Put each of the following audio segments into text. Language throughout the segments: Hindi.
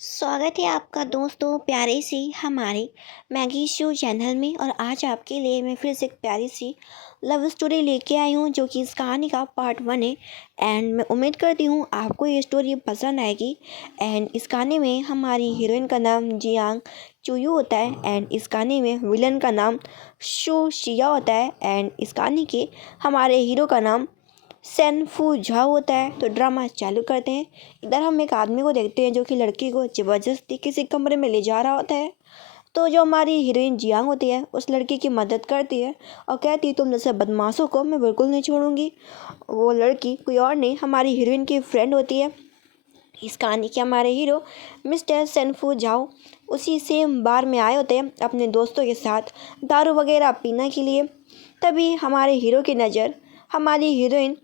स्वागत है आपका दोस्तों प्यारे सी हमारे मैगी शो चैनल में। और आज आपके लिए मैं फिर से एक प्यारी सी लव स्टोरी लेके आई हूँ जो कि इस कहानी का पार्ट 1 है। एंड मैं उम्मीद करती हूँ आपको ये स्टोरी पसंद आएगी। एंड इस कहानी में हमारी हीरोइन का नाम जियांग चुयू होता है एंड इस कहानी में विलन का नाम शो शिया होता है एंड इस कहानी के हमारे हीरो का नाम सेन फू झाओ होता है। तो ड्रामा चालू करते हैं। इधर हम एक आदमी को देखते हैं जो कि लड़की को ज़बरदस्ती किसी कमरे में ले जा रहा होता है। तो जो हमारी हीरोइन जियांग होती है उस लड़की की मदद करती है और कहती है तुम जैसे बदमाशों को मैं बिल्कुल नहीं छोड़ूंगी। वो लड़की कोई और नहीं हमारी हीरोइन की फ्रेंड होती है। इस कहानी के हमारे हीरो मिस्टर सेनफू झाओ उसी सेम बार में आए होते हैं अपने दोस्तों के साथ दारू वगैरह पीने के लिए। तभी हमारे हीरो की नज़र हमारी हीरोइन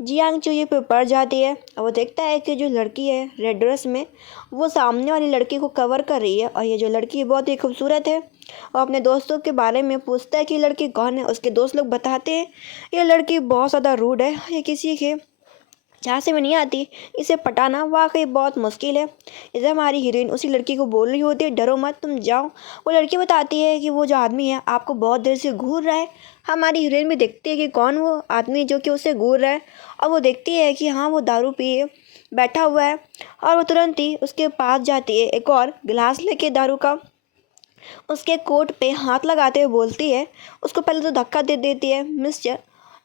जियांग चुई पे पड़ जाती है और वो देखता है कि जो लड़की है रेड ड्रेस में वो सामने वाली लड़की को कवर कर रही है और ये जो लड़की बहुत ही खूबसूरत है। और अपने दोस्तों के बारे में पूछता है कि लड़की कौन है। उसके दोस्त लोग बताते हैं ये लड़की बहुत ज़्यादा रूड है, ये किसी के झांसे में नहीं आती, इसे पटाना वाकई बहुत मुश्किल है। इधर हमारी हीरोइन उसी लड़की को बोल रही होती है डरो मत तुम जाओ। वो लड़की बताती है कि वो जो आदमी है आपको बहुत देर से घूर रहा है। हमारी हीरोइन भी देखती है कि कौन वो आदमी जो कि उसे घूर रहा है और वो देखती है कि हाँ वो दारू पिए बैठा हुआ है। और वो तुरंत ही उसके पास जाती है एक और गिलास लेके दारू का उसके कोट पे हाथ लगाते हुए बोलती है। उसको पहले तो धक्का दे देती है। मिस्टर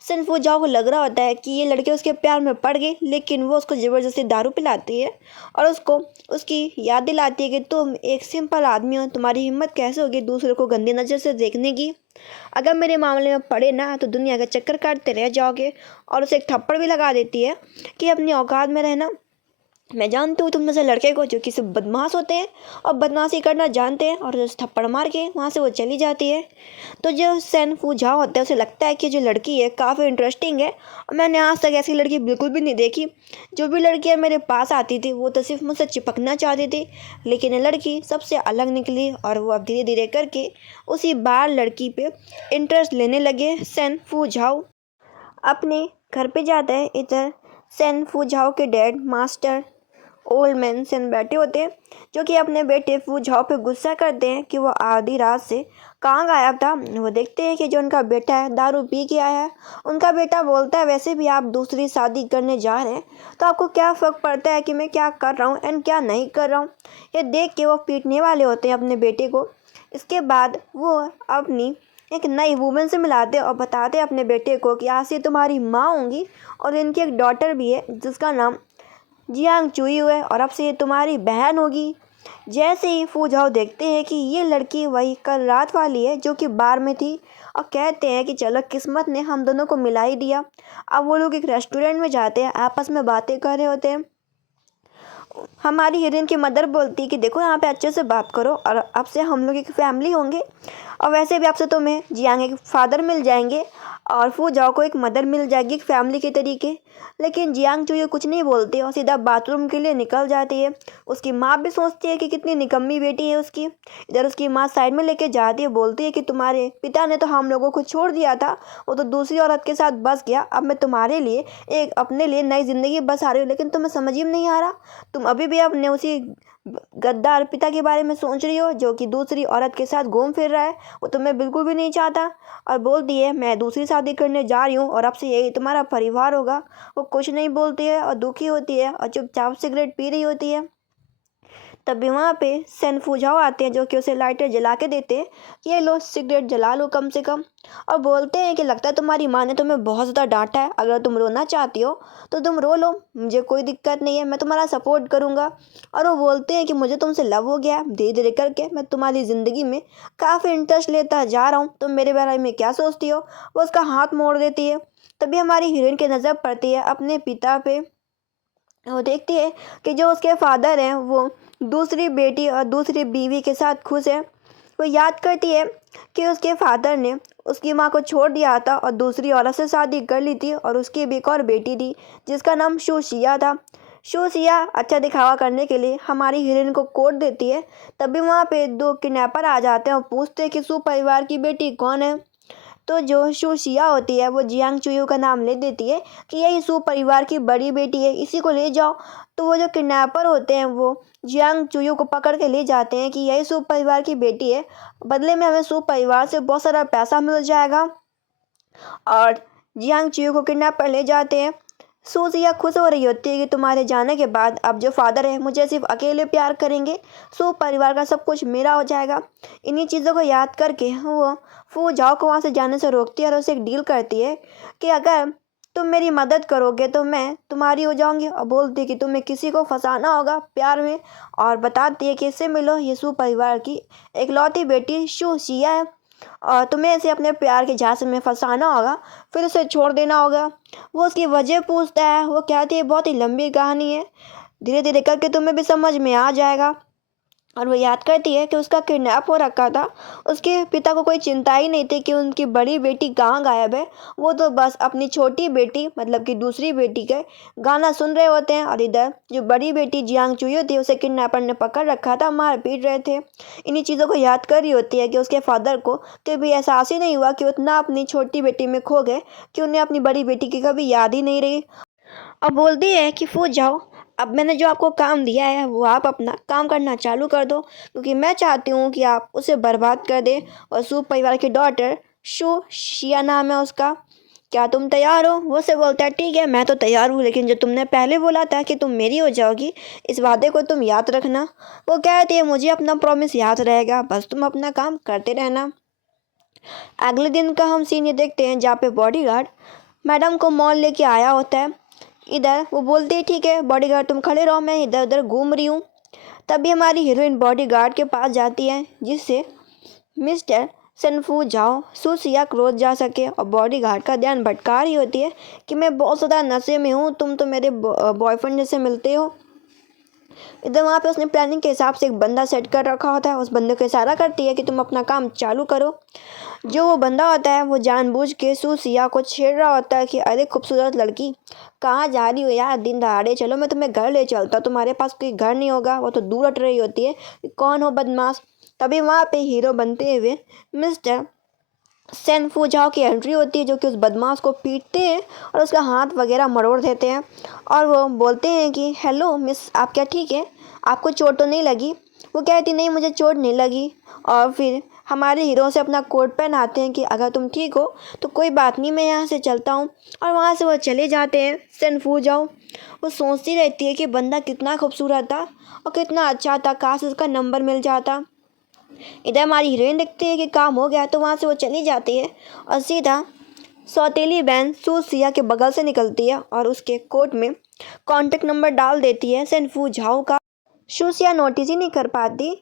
सिंफू जाओ को लग रहा होता है कि ये लड़के उसके प्यार में पड़ गई, लेकिन वो उसको ज़बरदस्ती दारू पिलाती है और उसको उसकी याद दिलाती है कि तुम एक सिंपल आदमी हो, तुम्हारी हिम्मत कैसे होगी दूसरे को गंदी नज़र से देखने की। अगर मेरे मामले में पड़े ना तो दुनिया का चक्कर काटते रह जाओगे। और उसे एक थप्पड़ भी लगा देती है कि अपनी औकात में रहना। मैं जानती हूँ तुम जैसे लड़के को जो कि सिर्फ बदमाश होते हैं और बदमाशी करना जानते हैं। और उस थप्पड़ मार के वहाँ से वो चली जाती है। तो जो सैन फू झाओ होता है उसे लगता है कि जो लड़की है काफ़ी इंटरेस्टिंग है और मैंने आज तक ऐसी लड़की बिल्कुल भी नहीं देखी। जो भी लड़कियाँ मेरे पास आती थी वो तो सिर्फ मुझसे चिपकना चाहती थी, लेकिन ये लड़की सबसे अलग निकली और वो अब धीरे धीरे करके उसी बार लड़की पे इंटरेस्ट लेने लगे। सैन फू झाओ अपने घर पे जाता है। इधर सैन फू झाओ के dad master old man Sen बैठे होते हैं जो कि अपने बेटे फू झाओ पे गुस्सा करते हैं कि वो आधी रात से कहाँ गायब था। वो देखते हैं कि जो उनका बेटा है दारू पी के आया है। उनका बेटा बोलता है वैसे भी आप दूसरी शादी करने जा रहे हैं तो आपको क्या फ़र्क पड़ता है कि मैं क्या कर रहा हूँ एंड क्या नहीं कर रहा हूँ। ये देख के वो पीटने वाले होते हैं अपने बेटे को। इसके बाद वो अपनी एक नई वूमेन से मिलाते और बताते अपने बेटे को कि आज से तुम्हारी माँ होंगी और इनकी एक डॉटर भी है जिसका नाम जियांग चुई है और अब से ये तुम्हारी बहन होगी। जैसे ही फू झाओ देखते हैं कि ये लड़की वही कल रात वाली है जो कि बार में थी और कहते हैं कि चलो किस्मत ने हम दोनों को मिला ही दिया। अब वो लोग एक रेस्टोरेंट में जाते हैं, आपस में बातें कर रहे होते हैं। हमारी हीरोइन की मदर बोलती है कि देखो यहाँ पे अच्छे से बात करो और अब से हम लोग एक फैमिली होंगे और वैसे भी आपसे तुम्हें जियांग एक फादर मिल जाएंगे और फू जाओ को एक मदर मिल जाएगी एक फैमिली के तरीके। लेकिन जियांग चुई कुछ नहीं बोलती और सीधा बाथरूम के लिए निकल जाती है। उसकी माँ भी सोचती है कि कितनी निकम्मी बेटी है उसकी। इधर उसकी माँ साइड में लेके जाती है, बोलती है कि तुम्हारे पिता ने तो हम लोगों को छोड़ दिया था, वो तो दूसरी औरत के साथ बस गया, अब मैं तुम्हारे लिए एक अपने लिए नई ज़िंदगी बस आ रही हूँ, लेकिन तुम्हें समझ ही नहीं आ रहा। तुम अभी भी अपने उसी गद्दार पिता के बारे में सोच रही हो जो कि दूसरी औरत के साथ घूम फिर रहा है, वो तुम्हें बिल्कुल भी नहीं चाहता। और बोलती है मैं दूसरी शादी करने जा रही हूँ और अब से यही तुम्हारा परिवार होगा। वो कुछ नहीं बोलती है और दुखी होती है और चुपचाप सिगरेट पी रही होती है। तभी वहाँ पे सेन फूजाओ आते हैं जो कि उसे लाइटर जला के देते हैं। ये लो सिगरेट जला लो कम से कम। और बोलते हैं कि लगता है तुम्हारी माँ ने तुम्हें बहुत ज़्यादा डांटा है, अगर तुम रोना चाहती हो तो तुम रो लो, मुझे कोई दिक्कत नहीं है, मैं तुम्हारा सपोर्ट करूँगा। और वो बोलते हैं कि मुझे तुमसे लव हो गया धीरे धीरे करके, मैं तुम्हारी ज़िंदगी में काफ़ी इंटरेस्ट लेता जा रहा हूँ, तुम मेरे बारे में क्या सोचती हो। वो उसका हाथ मोड़ देती है। तभी हमारी हीरोइन की नज़र पड़ती है अपने पिता पे। वो देखती है कि जो उसके फादर हैं वो दूसरी बेटी और दूसरी बीवी के साथ खुश है। वो याद करती है कि उसके फादर ने उसकी माँ को छोड़ दिया था और दूसरी औरत से शादी कर ली थी और उसकी भी एक और बेटी थी जिसका नाम शोशिया था। शोशिया अच्छा दिखावा करने के लिए हमारी हीरोइन को कोड देती है। तभी वहाँ पे दो किडनैपर आ जाते हैं और पूछते हैं कि सु परिवार की बेटी कौन है। तो जो शुशिया होती है वो जियांग चुयू का नाम ले देती है कि यही सू परिवार की बड़ी बेटी है, इसी को ले जाओ। तो वो जो किडनैपर होते हैं वो जियांग चुयू को पकड़ के ले जाते हैं कि यही सू परिवार की बेटी है, बदले में हमें सू परिवार से बहुत सारा पैसा मिल जाएगा। और जियांग चुयू को किडनैप कर ले जाते हैं। सूजिया खुश हो रही होती है कि तुम्हारे जाने के बाद अब जो फादर है मुझे सिर्फ अकेले प्यार करेंगे, सो परिवार का सब कुछ मेरा हो जाएगा। इन्हीं चीज़ों को याद करके वो फू जाओ को वहाँ से जाने से रोकती है और उसे एक डील करती है कि अगर तुम मेरी मदद करोगे तो मैं तुम्हारी हो जाऊंगी, और बोलती है कि तुम्हें किसी को फंसाना होगा प्यार में, और बताती है कि इससे मिलो, ये सू परिवार की एकलौती बेटी शू शिया है और तुम्हें इसे अपने प्यार के झांसे में फंसाना होगा, फिर उसे छोड़ देना होगा। वो उसकी वजह पूछता है, वो कहती है बहुत ही लंबी कहानी है, धीरे धीरे करके तुम्हें भी समझ में आ जाएगा। और वो याद करती है कि उसका किडनैप हो रखा था, उसके पिता को कोई चिंता ही नहीं थी कि उनकी बड़ी बेटी कहाँ गायब है। वो तो बस अपनी छोटी बेटी मतलब कि दूसरी बेटी के गाना सुन रहे होते हैं, और इधर जो बड़ी बेटी जियांग चुयो थी उसे किडनैपर ने पकड़ रखा था, मार पीट रहे थे। इन्हीं चीज़ों को याद कर रही होती है कि उसके फादर को कभी एहसास ही नहीं हुआ कि उतना अपनी छोटी बेटी में खो गए कि उन्हें अपनी बड़ी बेटी की कभी याद ही नहीं रही। अब बोलती है कि फूट जाओ, अब मैंने जो आपको काम दिया है वो आप अपना काम करना चालू कर दो, क्योंकि मैं चाहती हूँ कि आप उसे बर्बाद कर दें। और सूप परिवार की डॉटर शू शिया नाम है उसका, क्या तुम तैयार हो? वो से बोलता है ठीक है मैं तो तैयार हूँ, लेकिन जो तुमने पहले बोला था कि तुम मेरी हो जाओगी, इस वादे को तुम याद रखना। वो कहती है मुझे अपना प्रॉमिस याद रहेगा, बस तुम अपना काम करते रहना। अगले दिन का हम सीन ये देखते हैं जहाँ पे बॉडीगार्ड मैडम को मॉल लेके आया होता है। इधर वो बोलती है ठीक है बॉडीगार्ड तुम खड़े रहो, मैं इधर उधर घूम रही हूँ। तभी हमारी हीरोइन बॉडीगार्ड के पास जाती है जिससे मिस्टर सनफू जाओ सुसिया क्रोध जा सके, और बॉडीगार्ड का ध्यान भटका रही होती है कि मैं बहुत ज़्यादा नशे में हूँ, तुम तो मेरे बॉयफ्रेंड जैसे मिलते हो। इधर वहाँ पे उसने प्लानिंग के हिसाब से एक बंदा सेट कर रखा होता है, उस बंदे को इशारा करती है कि तुम अपना काम चालू करो। जो वो बंदा होता है वो जानबूझ के सुसिया को छेड़ रहा होता है कि अरे खूबसूरत लड़की कहाँ जा रही हो यार दिन दहाड़े, चलो मैं तुम्हें घर ले चलता, तुम्हारे पास कोई घर नहीं होगा। वो तो दूर हट रही होती है कि कौन हो बदमाश। तभी वहाँ पे हीरो बनते हुए मिस्टर सेन फूजाओ की एंट्री होती है, जो कि उस बदमाश को पीटते हैं और उसका हाथ वगैरह मरोड़ देते हैं। और वो बोलते हैं कि हेलो मिस, आप क्या ठीक है, आपको चोट तो नहीं लगी? वो कहती नहीं मुझे चोट नहीं लगी। और फिर हमारे हीरो से अपना कोट पहनाते हैं कि अगर तुम ठीक हो तो कोई बात नहीं, मैं यहाँ से चलता हूँ। और वहाँ से वो चले जाते हैं। सेन फूजाओ वो सोचती रहती है कि बंदा कितना खूबसूरत था और कितना अच्छा था, काश उसका नंबर मिल जाता। इधर हमारी हीरोइन देखती है कि काम हो गया, तो वहाँ से वो चली जाती है और सीधा सौतेली बहन सूसिया के बगल से निकलती है और उसके कोट में कॉन्टेक्ट नंबर डाल देती है सेनफू झाओ का। सूसिया नोटिस ही नहीं कर पाती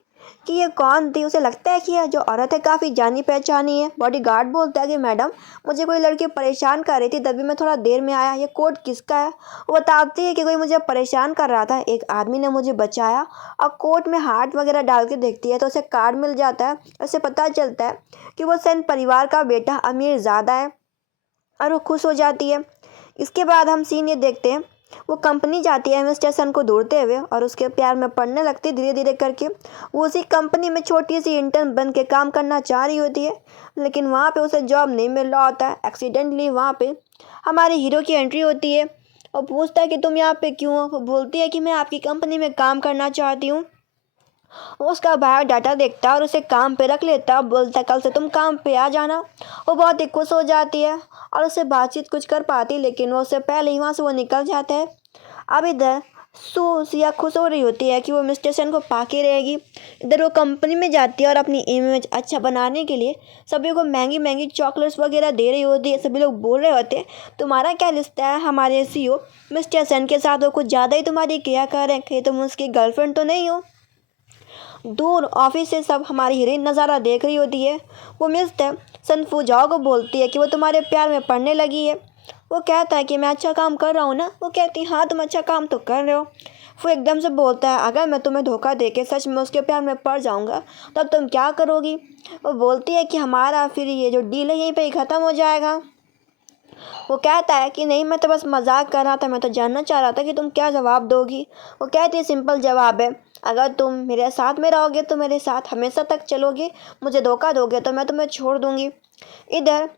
कि ये कौन थी, उसे लगता है कि यह जो औरत है काफ़ी जानी पहचानी है। बॉडीगार्ड बोलता है कि मैडम मुझे कोई लड़की परेशान कर रही थी, तभी मैं थोड़ा देर में आया, ये कोट किसका है? वो बताती है कि कोई मुझे परेशान कर रहा था, एक आदमी ने मुझे बचाया। और कोट में हार्ट वगैरह डाल के देखती है तो उसे कार्ड मिल जाता है। उसे पता चलता है कि वो सेन परिवार का बेटा अमीर ज़्यादा है और वो खुश हो जाती है। इसके बाद हम सीन ये देखते हैं, वो कंपनी जाती है मिस्टर सन को ढूंढते हुए और उसके प्यार में पड़ने लगती है धीरे धीरे करके। वो उसी कंपनी में छोटी सी इंटर्न बन के काम करना चाह रही होती है, लेकिन वहाँ पे उसे जॉब नहीं मिल रहा होता है। एक्सीडेंटली वहाँ पे हमारे हीरो की एंट्री होती है और पूछता है कि तुम यहाँ पे क्यों हो? वो बोलती है कि मैं आपकी कंपनी में काम करना चाहती हूँ। वो उसका बायोडाटा देखता है और उसे काम पे रख लेता है, बोलता है कल से तुम काम पे आ जाना। वो बहुत ही खुश हो जाती है और उससे बातचीत कुछ कर पाती, लेकिन वो उससे पहले ही वहाँ से वो निकल जाता है। अब इधर सूसिया खुश हो रही होती है कि वो मिस्टर सेन को पाके रहेगी। इधर वो कंपनी में जाती है और अपनी इमेज अच्छा बनाने के लिए सभी को महंगी महंगी चॉकलेट्स वगैरह दे रही होती है। सभी लोग बोल रहे होते हैं तुम्हारा क्या रिश्ता है हमारे सीईओ मिस्टर सेन के साथ, वो कुछ ज़्यादा ही तुम्हारी केयर कर रहे हैं, कहीं तुम उसकी गर्लफ्रेंड तो नहीं हो? दूर ऑफिस से सब हमारी हीरोइन नज़ारा देख रही होती है। वो मिस्टर सनफूजाओ को बोलती है कि वो तुम्हारे प्यार में पड़ने लगी है। वो कहता है कि मैं अच्छा काम कर रहा हूँ ना? वो कहती है हाँ तुम अच्छा काम तो कर रहे हो। वो एकदम से बोलता है अगर मैं तुम्हें धोखा दे के सच में उसके प्यार में पड़ जाऊँगा तब तुम क्या करोगी? वो बोलती है कि हमारा फिर ये जो डील है यहीं पे ही ख़त्म हो जाएगा। वो कहता है कि नहीं, मैं तो बस मजाक कर रहा था, मैं तो जानना चाह रहा था कि तुम क्या जवाब दोगी। वो कहती है सिंपल जवाब है, अगर तुम मेरे साथ में रहोगे तो मेरे साथ हमेशा तक चलोगे, मुझे धोखा दोगे तो मैं तुम्हें छोड़ दूंगी। इधर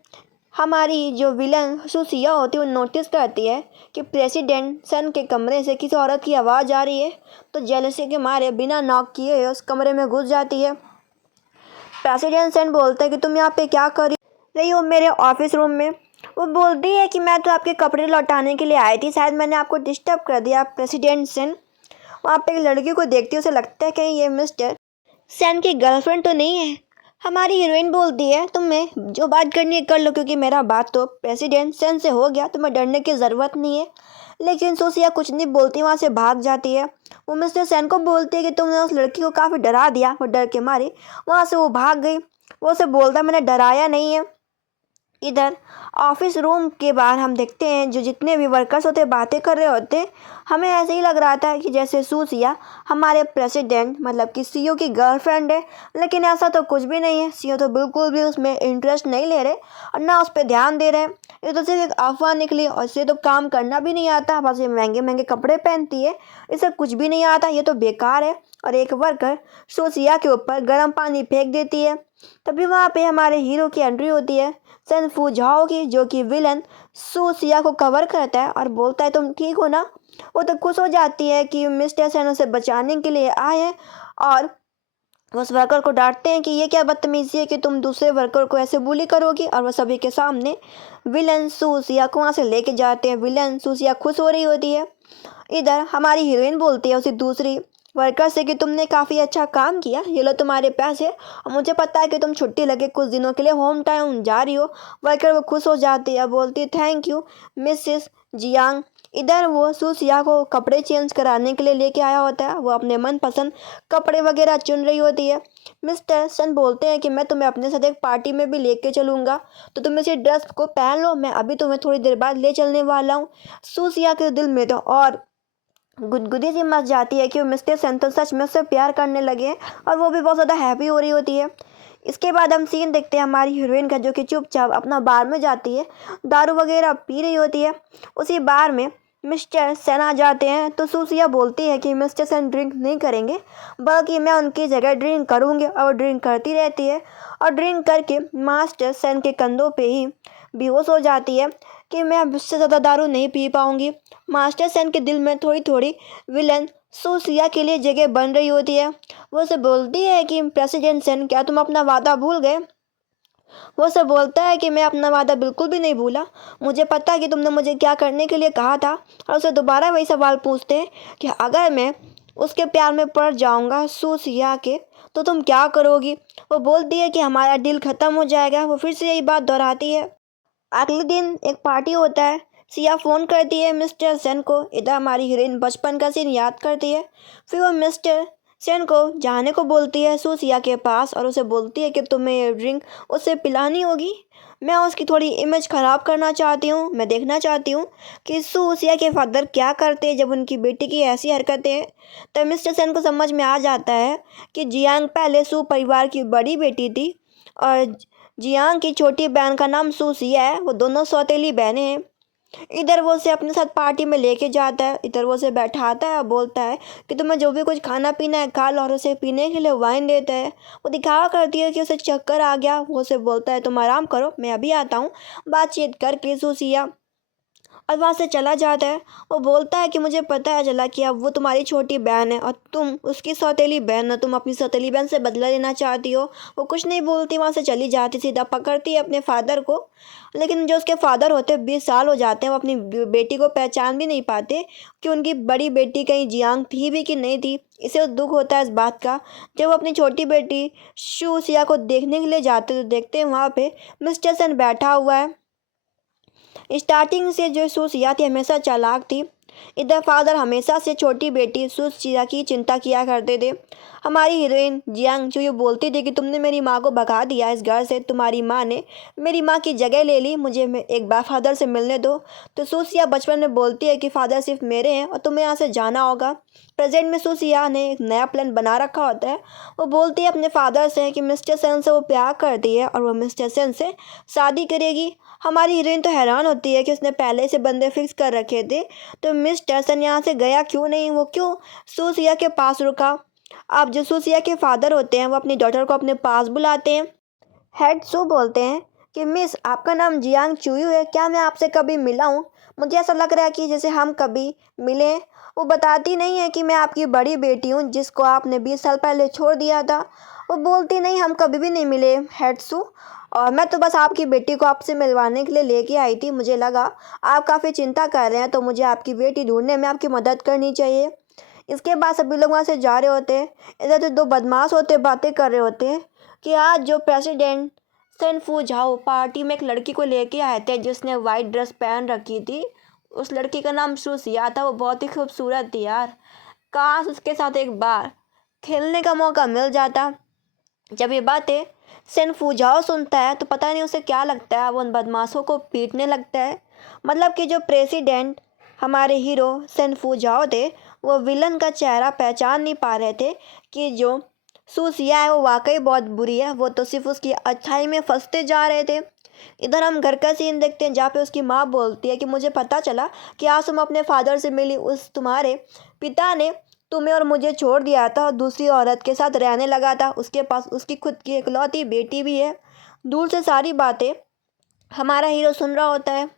हमारी जो विलन सुसिया होती है वो नोटिस करती है कि प्रेसिडेंट सन के कमरे से किसी औरत की आवाज़ आ रही है, तो जेलसी के मारे बिना नॉक किए उस कमरे में घुस जाती है। प्रेसिडेंट सन बोलता है कि तुम यहाँ पे क्या कर रही हो मेरे ऑफिस रूम में। वो बोलती है कि मैं तो आपके कपड़े लौटाने के लिए आई थी, शायद मैंने आपको डिस्टर्ब कर दिया। प्रेसिडेंट सन वहाँ पे एक लड़की को देखती है, उसे लगता है कि ये मिस्टर सैन की गर्लफ्रेंड तो नहीं है। हमारी हीरोइन बोलती है तुम्हें जो बात करनी है कर लो, क्योंकि मेरा बात तो प्रेसिडेंट सैन से हो गया, तुम्हें डरने की ज़रूरत नहीं है। लेकिन सोसिया कुछ नहीं बोलती, वहाँ से भाग जाती है। वो मिस्टर सैन को बोलती है कि तुमने उस लड़की को काफ़ी डरा दिया। वो डर के मारे वहाँ से वो भाग गई। वो उसे बोलता मैंने डराया नहीं है। इधर ऑफिस रूम के बाहर हम देखते हैं जो जितने भी वर्कर्स होते हैं बातें कर रहे होते हैं। हमें ऐसे ही लग रहा था कि जैसे सूसिया हमारे प्रेसिडेंट मतलब कि सीईओ की गर्लफ्रेंड है, लेकिन ऐसा तो कुछ भी नहीं है। सीईओ तो बिल्कुल भी उसमें इंटरेस्ट नहीं ले रहे और ना उस पर ध्यान दे रहे हैं। ये तो सिर्फ एक अफवाह निकली और इसे तो काम करना भी नहीं आता, बस ये महंगे महंगे कपड़े पहनती है, इसे कुछ भी नहीं आता, ये तो बेकार है। और एक वर्कर सूसिया के ऊपर गर्म पानी फेंक देती है। तभी वहाँ पे हमारे हीरो की एंट्री होती है, सन फू झाओ की, जो कि विलन सूसिया को कवर करता है और बोलता है तुम ठीक हो ना। वो तो खुश हो जाती है कि मिस्टर सन उसे बचाने के लिए आए हैं और वो उस वर्कर को डांटते हैं कि ये क्या बदतमीजी है कि तुम दूसरे वर्कर को ऐसे बुली करोगी, और वह सभी के सामने विलन सूसिया को वहाँ से लेके जाते हैं। विलन सूसिया खुश हो रही होती है। इधर हमारी हीरोइन बोलती है उसी दूसरी वर्कर से कि तुमने काफ़ी अच्छा काम किया, ये लो तुम्हारे पैसे, और मुझे पता है कि तुम छुट्टी लगे कुछ दिनों के लिए होम टाउन जा रही हो। वर्कर वो खुश हो जाती है, बोलती है थैंक यू मिसेस जियांग। इधर वो सुसिया को कपड़े चेंज कराने के लिए लेके आया होता है। वो अपने मनपसंद कपड़े वगैरह चुन रही होती है। मिस्टर सन बोलते हैं कि मैं तुम्हें अपने साथ एक पार्टी में भी लेके चलूँगा, तो तुम इसी ड्रेस को पहन लो, मैं अभी तुम्हें थोड़ी देर बाद ले चलने वाला हूँ। सुसिया के दिल में तो और गुदगुदी सी मच जाती है कि वो मिस्टर सन तो सच में उससे प्यार करने लगे हैं, और वो भी बहुत ज़्यादा हैप्पी हो रही होती है। इसके बाद हम सीन देखते हैं हमारी हीरोइन का, जो कि चुपचाप अपना बार में जाती है, दारू वगैरह पी रही होती है। उसी बार में मिस्टर सेन आ जाते हैं, तो सुसिया बोलती है कि मिस्टर सेन ड्रिंक नहीं करेंगे, बल्कि मैं उनकी जगह ड्रिंक करूँगी, और वो ड्रिंक करती रहती है और ड्रिंक करके मास्टर सेन के कंधों पे ही बेहोश हो जाती है कि मैं अब इससे ज़्यादा दारू नहीं पी पाऊँगी। मास्टर सेन के दिल में थोड़ी थोड़ी विलन सुसिया के लिए जगह बन रही होती है। वो उसे बोलती है कि प्रेसिडेंट सेन क्या तुम अपना वादा भूल गए। वो उसे बोलता है कि मैं अपना वादा बिल्कुल भी नहीं भूला, मुझे पता है कि तुमने मुझे क्या करने के लिए कहा था। और उसे दोबारा वही सवाल पूछते हैं कि अगर मैं उसके प्यार में पड़ जाऊंगा सुसिया के, तो तुम क्या करोगी। वो बोलती है कि हमारा डील ख़त्म हो जाएगा। वो फिर से यही बात दोहराती है। अगले दिन एक पार्टी होता है। सिया फ़ोन करती है मिस्टर सेन को। इधर हमारी हीरोइन बचपन का सीन याद करती है। फिर वो मिस्टर सेन को जाने को बोलती है सुसिया के पास, और उसे बोलती है कि तुम्हें ये ड्रिंक उसे पिलानी होगी। मैं उसकी थोड़ी इमेज ख़राब करना चाहती हूँ। मैं देखना चाहती हूँ कि सुसिया के फादर क्या करते हैं जब उनकी बेटी की ऐसी हरकतें हैं। तब मिस्टर सेन को समझ में आ जाता है कि जियांग पहले सु परिवार की बड़ी बेटी थी, और जियांग की छोटी बहन का नाम सुसिया है। वो दोनों सौतेली बहनें हैं। इधर वो उसे अपने साथ पार्टी में लेके जाता है। इधर वो उसे बैठाता है और बोलता है कि तुम्हें जो भी कुछ खाना पीना है खा लो, और उसे पीने के लिए वाइन देता है। वो दिखावा करती है कि उसे चक्कर आ गया। वो उसे बोलता है तुम आराम करो, मैं अभी आता हूँ। बातचीत करके सुसिया और वहाँ से चला जाता है। वो बोलता है कि मुझे पता है चला कि अब वो तुम्हारी छोटी बहन है और तुम उसकी सौतेली बहन हो, तुम अपनी सौतेली बहन से बदला लेना चाहती हो। वो कुछ नहीं बोलती, वहाँ से चली जाती, सीधा पकड़ती है अपने फादर को। लेकिन जो उसके फादर होते 20 साल हो जाते हैं, वो अपनी बेटी को पहचान भी नहीं पाते कि उनकी बड़ी बेटी कहीं जियांग थी भी कि नहीं थी। इसे दुख होता है इस बात का। जब वो अपनी छोटी बेटी शू सिया को देखने के लिए जाते तो देखते हैं वहाँ पे मिस्टर सन बैठा हुआ है। स्टार्टिंग से जो सूसिया थी हमेशा चालाक थी। इधर फादर हमेशा से छोटी बेटी सुचिया की चिंता किया करते थे। हमारी हीरोइन जियांग जो ये बोलती थी कि तुमने मेरी माँ को भगा दिया इस घर से, तुम्हारी माँ ने मेरी माँ की जगह ले ली, मुझे एक बार फादर से मिलने दो। तो सुचिया बचपन में बोलती है कि फादर सिर्फ मेरे हैं और तुम्हें यहाँ से जाना होगा। प्रेजेंट में सुचिया ने एक नया प्लान बना रखा होता है। वो बोलती है अपने फादर से कि मिस्टर सेन से वो प्यार करती है और वो मिस्टर सेन से शादी करेगी। हमारी हीरोइन तो हैरान होती है कि उसने पहले से बंदे फिक्स कर रखे थे, तो मिस्टर सन यहाँ से गया क्यों नहीं, वो क्यों सुसिया के पास रुका। अब जो सुसिया के फादर होते हैं वो अपनी डॉटर को अपने पास बुलाते हैं। हेड सू बोलते हैं कि मिस आपका नाम जियांग चुयू है, क्या मैं आपसे कभी मिला हूँ? मुझे ऐसा लग रहा है कि जैसे हम कभी मिले हैं। वो बताती नहीं है कि मैं आपकी बड़ी बेटी हूँ जिसको आपने 20 साल पहले छोड़ दिया था। वो बोलती नहीं हम कभी भी नहीं मिले हेड सू, और मैं तो बस आपकी बेटी को आपसे मिलवाने के लिए लेके आई थी। मुझे लगा आप काफ़ी चिंता कर रहे हैं तो मुझे आपकी बेटी ढूंढने में आपकी मदद करनी चाहिए। इसके बाद सभी लोग वहाँ से जा रहे होते हैं। इधर जो दो बदमाश होते बातें कर रहे होते हैं कि आज जो प्रेसिडेंट सन फू झाओ पार्टी में एक लड़की को लेके आए थे जिसने वाइट ड्रेस पहन रखी थी। उस लड़की का नाम सुसिया था, वो बहुत ही खूबसूरत थी यार। काश उसके साथ एक बार खेलने का मौका मिल जाता। जब ये बातें सेन फूजाओ सुनता है तो पता नहीं उसे क्या लगता है, वो उन बदमाशों को पीटने लगता है। मतलब कि जो प्रेसिडेंट हमारे हीरो सेन फूजाओ थे वो विलन का चेहरा पहचान नहीं पा रहे थे कि जो सूसिया है वो वाकई बहुत बुरी है, वो तो सिर्फ उसकी अच्छाई में फंसते जा रहे थे। इधर हम घर का सीन देखते हैं जहाँ पे उसकी माँ बोलती है कि मुझे पता चला कि आज तुम अपने फादर से मिली, उस तुम्हारे पिता ने तुम्हें और मुझे छोड़ दिया था और दूसरी औरत के साथ रहने लगा था। उसके पास उसकी खुद की इकलौती बेटी भी है। दूर से सारी बातें हमारा हीरो सुन रहा होता है।